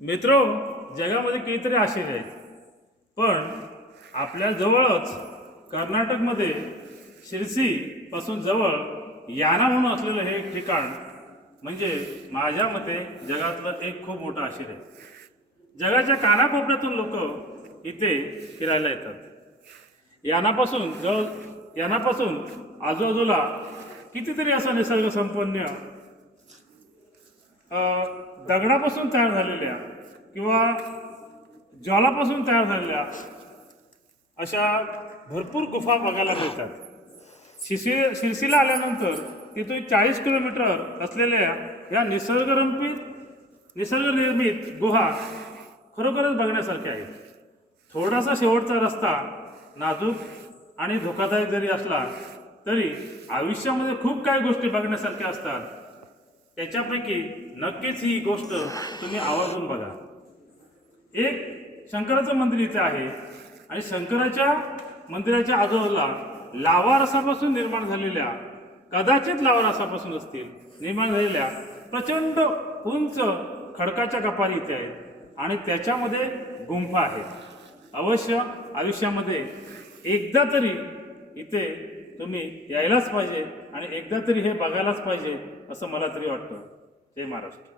मित्रो, जगामध्ये कितीतरी आश्चर्य आहेत, पण आपल्या जवळच कर्नाटकमध्ये शिरसीपासून जवळ याना म्हणून असलेलं हे ठिकाण म्हणजे माझ्या मते जगातलं एक खूप मोठं आश्चर्य आहे. जगाच्या कानाकोपऱ्यातून लोक इथे फिरायला येतात. यानापासून आजूबाजूला कितीतरी असा निसर्ग संपन्न दगडापासून तयार झालेल्या किंवा ज्वालापासून तयार झालेल्या अशा भरपूर गुफा बघायला मिळतात. शिरसीला आल्यानंतर तिथून 40 किलोमीटर असलेल्या या निसर्गनिर्मित गुहा खरोखरच बघण्यासारख्या आहेत. थोडासा शेवटचा रस्ता नाजूक आणि धोकादायक जरी असला तरी आयुष्यामध्ये खूप काही गोष्टी बघण्यासारख्या असतात. त्याच्यापैकी नक्कीच ही गोष्ट तुम्ही आवर्जून बघा. एक शंकराचं मंदिर इथे आहे आणि शंकराच्या मंदिराच्या आजूबाजूला लावा रसापासून निर्माण झालेल्या, कदाचित लावा रसापासून असतील निर्माण झालेल्या प्रचंड उंच खडकाच्या कपारी इथे आहेत आणि त्याच्यामध्ये गुंफा आहे. अवश्य आयुष्यामध्ये एकदा तरी इथे तुम्ही यायलाच पाहिजे आणि एकदा तरी हे बघायलाच पाहिजे असं मला तरी वाटतं. जय महाराष्ट्र.